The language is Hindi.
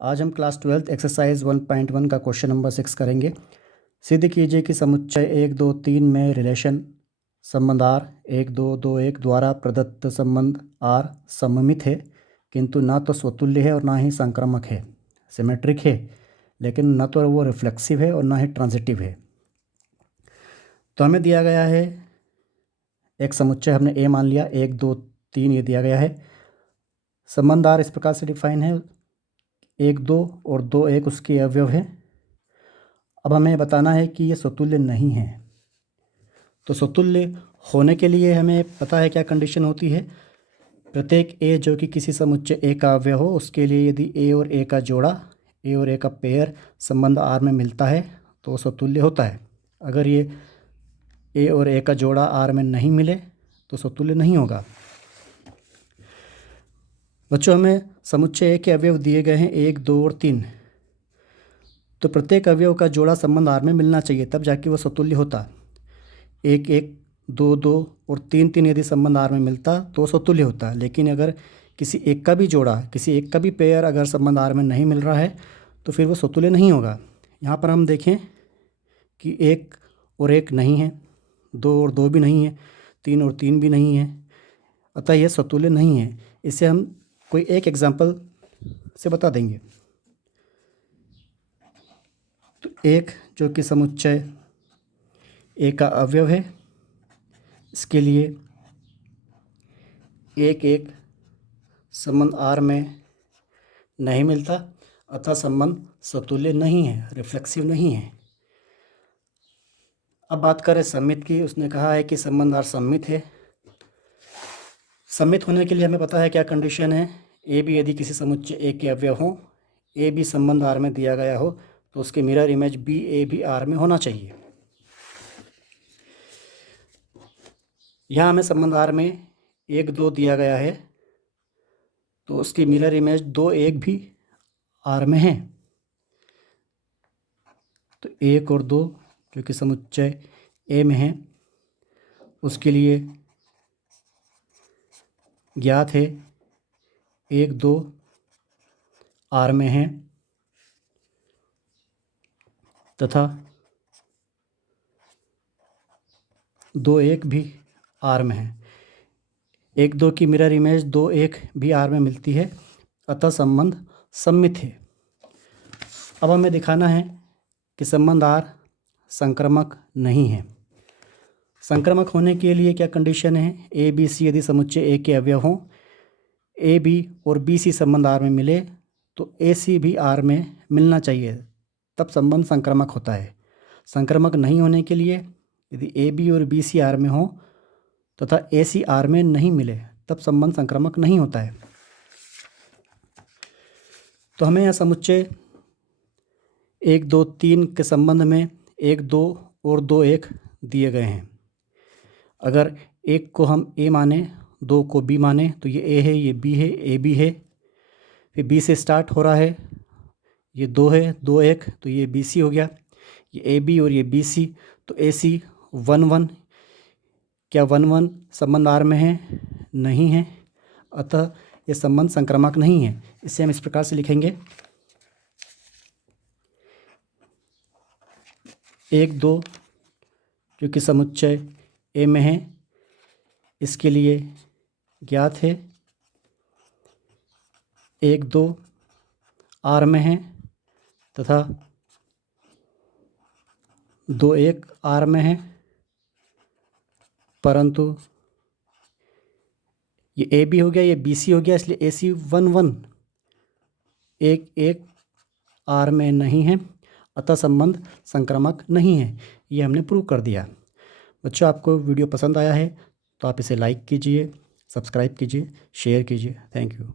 आज हम क्लास 12 एक्सरसाइज 1.1 का क्वेश्चन नंबर 6 करेंगे। सिद्ध कीजिए कि समुच्चय 1, 2, 3 में रिलेशन संबंध R 1, 2, 2, 1 द्वारा प्रदत्त संबंध R सममित है, किंतु ना तो स्वतुल्य है और ना ही संक्रामक है। सिमेट्रिक है, लेकिन न तो वो रिफ्लेक्सिव है और ना ही ट्रांजिटिव है। तो हमें दिया गया है एक समुच्चय, हमने A मान लिया, 1, 2, 3 ये दिया गया है। संबंध R इस प्रकार से डिफाइन है, 1, 2 और 2, 1 उसके अवयव है। अब हमें बताना है कि ये स्वतुल्य नहीं है। तो स्वतुल्य होने के लिए हमें पता है क्या कंडीशन होती है। प्रत्येक A जो कि किसी समुच्चय A का अवयव हो, उसके लिए यदि A और A का जोड़ा, A और A का पेयर संबंध R में मिलता है तो स्वतुल्य होता है। अगर ये A और A का जोड़ा R में नहीं मिले तो स्वतुल्य नहीं होगा। बच्चों, हमें समुच्चय A के अवयव दिए गए हैं 1, 2 और 3। तो प्रत्येक अवयव का जोड़ा संबंध R में मिलना चाहिए, तब जाके वो स्वतुल्य होता। 1, 1, 2, 2 और 3, 3 यदि संबंध R में मिलता तो स्वतुल्य होता। लेकिन अगर किसी एक का भी जोड़ा, किसी एक का भी पेयर अगर संबंध R में नहीं मिल रहा है तो फिर वो स्वतुल्य नहीं होगा। यहाँ पर हम देखें कि 1 और 1 नहीं है, 2 और 2 भी नहीं है, 3 और 3 भी नहीं है, अतः यह स्वतुल्य नहीं है। इसे हम कोई एक एग्जाम्पल से बता देंगे। तो 1 जो कि समुच्चय A का अवयव है, इसके लिए 1, 1 संबंध R में नहीं मिलता, अतः संबंध स्वतुल्य नहीं है, रिफ्लेक्सिव नहीं है। अब बात करें सममित की। उसने कहा है कि संबंध R सममित है। सममित होने के लिए हमें पता है क्या कंडीशन है। A B यदि किसी समुच्चय A के अवयव हों, A B संबंध R में दिया गया हो तो उसके मिरर इमेज B A भी R में होना चाहिए। यहाँ हमें संबंध R में 1, 2 दिया गया है, तो उसकी मिरर इमेज 2, 1 भी R में है। तो 1 और 2 जो कि समुच्चय A में है, उसके लिए ज्ञात है 1, 2 R में है तथा 2, 1 भी R में है। 1, 2 की मिरर इमेज 2, 1 भी R में मिलती है, अतः संबंध सममित है। अब हमें दिखाना है कि संबंध R संक्रामक नहीं है। संक्रामक होने के लिए क्या कंडीशन है। A B C यदि समुच्चय A के अवयव हों, A B और B C संबंध R में मिले तो A C भी R में मिलना चाहिए, तब संबंध संक्रामक होता है। संक्रामक नहीं होने के लिए यदि A B और B C R में हो तथा A C R में नहीं मिले तब संबंध संक्रामक नहीं होता है। तो हमें यह समुच्चय 1, 2, 3 के संबंध में 1, 2 और 2, 1 दिए गए हैं। अगर 1 को हम A माने, 2 को B माने तो ये A है, ये B है, A B है। फिर B से स्टार्ट हो रहा है, ये 2 है, 2, 1 तो ये B C हो गया। ये A B और ये B C तो A C 1, 1। क्या 1, 1 संबंध R में है? नहीं है, अतः ये संबंध संक्रामक नहीं है। इसे हम इस प्रकार से लिखेंगे 1, 2 जो कि समुच्चय A में है, इसके लिए ज्ञात है 1, 2 R में है तथा 2, 1 R में है, परंतु ये A B हो गया, ये B C हो गया, इसलिए A C 1, 1 1, 1 R में नहीं है, अतः संबंध संक्रामक नहीं है। ये हमने प्रूव कर दिया। बच्चों, आपको वीडियो पसंद आया है तो आप इसे लाइक कीजिए, सब्सक्राइब कीजिए, शेयर कीजिए। Thank you.